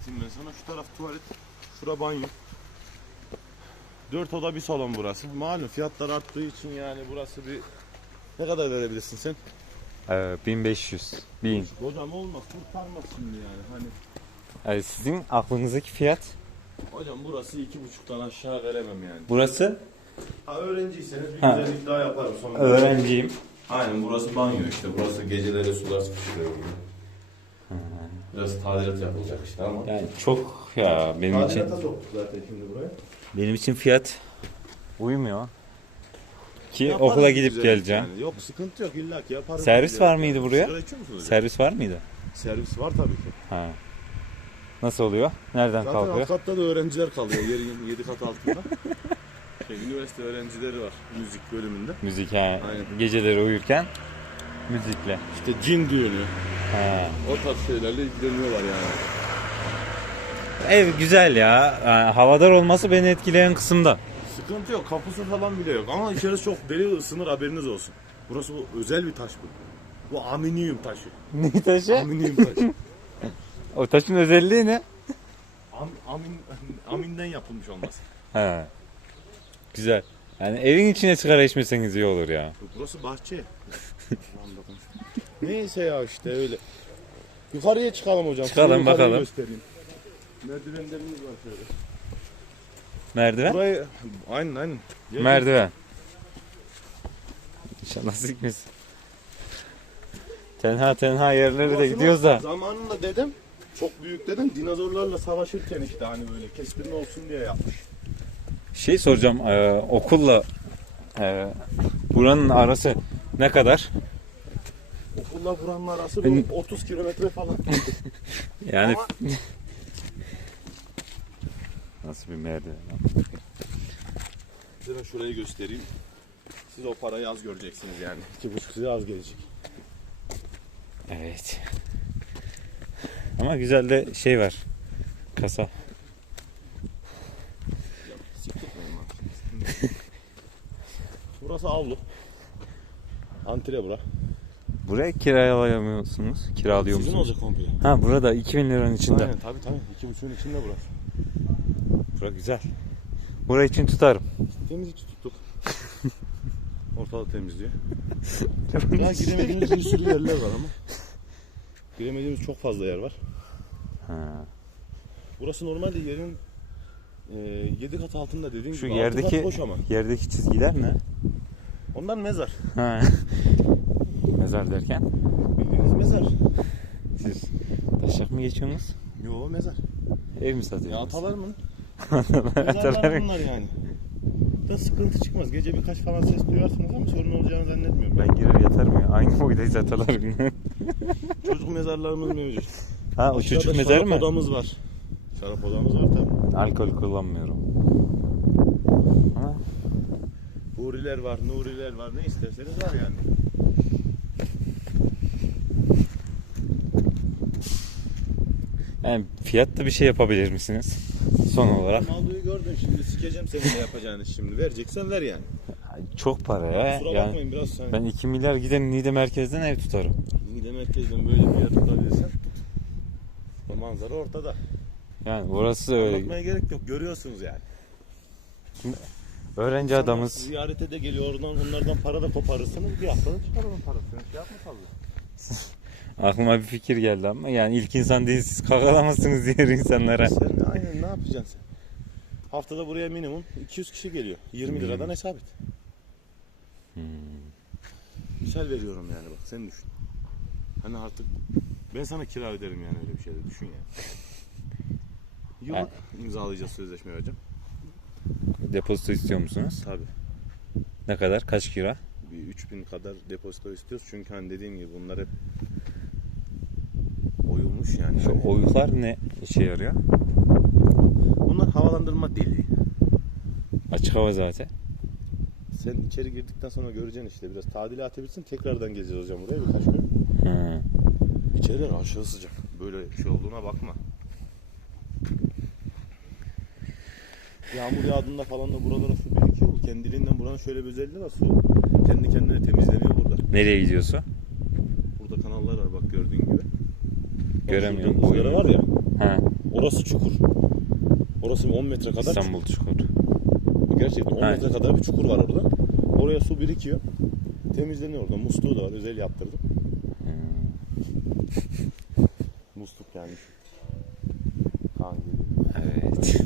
anlatayım ben sana. Şu taraf tuvalet, şura banyo. Dört oda bir salon burası. Malum fiyatlar arttığı için yani burası bir... Ne kadar verebilirsin sen? Ee, 1500. 1000. Hocam olmaz kurtarmaz şimdi yani. Hani Ee, sizin aklınızdaki fiyat? hocam burası iki buçuktan aşağı veremem yani. Burası Ha öğrenciyseniz bir Ha. güzellik daha yaparım sonra. öğrenciyim. Aynen burası banyo işte. Burası geceleri sular sıkıştırıyor. Biraz tadilat yapılacak işte ama. Yani çok ya benim için. Tadilata soktuk zaten şimdi buraya. Benim için fiyat uymuyor. Ki Yaparız okula gidip geleceğim. yani. Yok sıkıntı yok illa ki yaparız. Servis var mıydı yani. buraya? Sigara içiyor musunuz hocam? Servis var mıydı? Servis var tabii ki. Ha. Nasıl oluyor? Nereden Zaten kalkıyor? alt katta da öğrenciler kalıyor. Yerin 7 kat altında. şey, üniversite öğrencileri var müzik bölümünde. Müzik ha. Aynen. Geceleri uyurken müzikle. İşte cin düğünü. Ha. O tarz şeylerle ilgileniyorlar yani. Ev güzel ya. Yani havadar olması beni etkileyen kısımda. Sıkıntı yok. Kapısı falan bile yok. Ama içerisi çok deli ısınır haberiniz olsun. Burası bu özel bir taş bu. Bu aminyum taşı. Ne taşı? Aminyum taşı. O taşın özelliği ne? Am, amin, aminden yapılmış olması. Ha. Güzel. Yani evin içine sigara içmeseniz iyi olur ya. Burası bahçe. Neyse ya işte öyle. Yukarıya çıkalım hocam. Size Çıkalım, yukarıyı bakalım. Göstereyim. Merdivenlerimiz var şöyle. Merdiven? Burayı aynen aynen. Gel, Merdiven. İnşallah sikmesin. Tenha tenha yerlere de gidiyoruz da. Zamanında dedim çok büyük dedim dinozorlarla savaşırken işte hani böyle kestirme olsun diye yapmış. Şey soracağım e, okulla e, buranın arası ne kadar? Okulla buranın arası bu 30 kilometre falan. Yani Ama nasıl bir merdiven? size ben şurayı göstereyim. Siz o parayı az göreceksiniz yani. İki buçuk size az gelecek. Evet. Ama güzel de şey var. Kasa. Burası avlu. Antre bura. Buraya kiralayamıyorsunuz. Kiralıyor Sizin musunuz? olacak komple. Ha burada 2000 liranın içinde. Aynen tabii tabii. İki buçuğun içinde burası. Bura güzel. Burayı için tutarım. Temizlikçi tuttuk. Ortalığı temizliyor. Daha giremediğimiz bir sürü yerler var ama. Giremediğimiz çok fazla yer var. Ha. Burası normalde yerin e, 7 kat altında dediğim Şu gibi. altı yerdeki boş ama. yerdeki çizgiler ne? Onlar mezar. Ha. Mezar derken Bildiğiniz mezar. siz taşak mı geçiyorsunuz? Yo mezar. Ev mi Ya satıyorsunuz? atalarımın Atalar. mezarlar bunlar yani. Da sıkıntı çıkmaz. Gece birkaç falan ses duyarsınız ama sorun olacağını zannetmiyorum. Ben girer yatarım ya. Aynı boydayız atalarım. Çocuk mezarlarımız mevcut. ha o Aşağıda çocuk mezarı mı? odamız var. Şarap odamız var tabii. Alkol kullanmıyorum. Ha, Huriler var, Nuriler var. Ne isterseniz var yani. Yani fiyatta bir şey yapabilir misiniz? Son olarak. Maldoyu gördün şimdi sikeceğim seni ne yapacağını şimdi. Vereceksen ver yani. Çok para ya. Kusura Yani bakmayın biraz sen. ben 2 milyar giderim Niğde merkezden ev tutarım. Niğde merkezden böyle bir yer tutabilirsen manzara ortada. Yani orası öyle. Anlatmaya gerek yok. Görüyorsunuz yani. Öğrenci adamız. Ziyarete de geliyor oradan onlardan para da koparırsınız. Bir haftada çıkar onun parasını. Şey yapma fazla. Aklıma bir fikir geldi ama yani ilk insan değil siz kakalamazsınız diğer insanlara. Sen aynen ne yapacaksın sen? Haftada buraya minimum 200 kişi geliyor. 20 liradan hesap et. Misal veriyorum yani bak sen düşün. Hani artık ben sana kira öderim yani öyle bir şeyde düşün yani. Yıllık imzalayacağız sözleşme hocam. Depozito istiyor musunuz? Tabi. Ne kadar? Kaç kira? Bir 3000 kadar depozito istiyoruz çünkü hani dediğim gibi bunlar hep oyulmuş yani. Şu oyuklar ne işe yarıyor? Bunlar havalandırma deliği. Açık hava zaten. Sen içeri girdikten sonra göreceksin işte biraz tadilat edebilirsin tekrardan geleceğiz hocam buraya birkaç gün. İçeriler aşırı sıcak. Böyle şey olduğuna bakma. Yağmur yağdığında falan da buralara su birikiyor. Kendiliğinden buranın şöyle bir özelliği var. Su kendi kendine temizleniyor burada. Nereye gidiyorsun? Burada kanallar var bak gördüğün gibi. Göremiyorum. şurada ızgara var ya. O Orası çukur. Orası bir 10 metre kadar İstanbul çukur. Gerçekten 10 Aynen. metre kadar bir çukur var orada. Oraya su birikiyor. Temizleniyor orada. Musluğu da var. Özel yaptırdım. Musluk yani. Kan. Evet.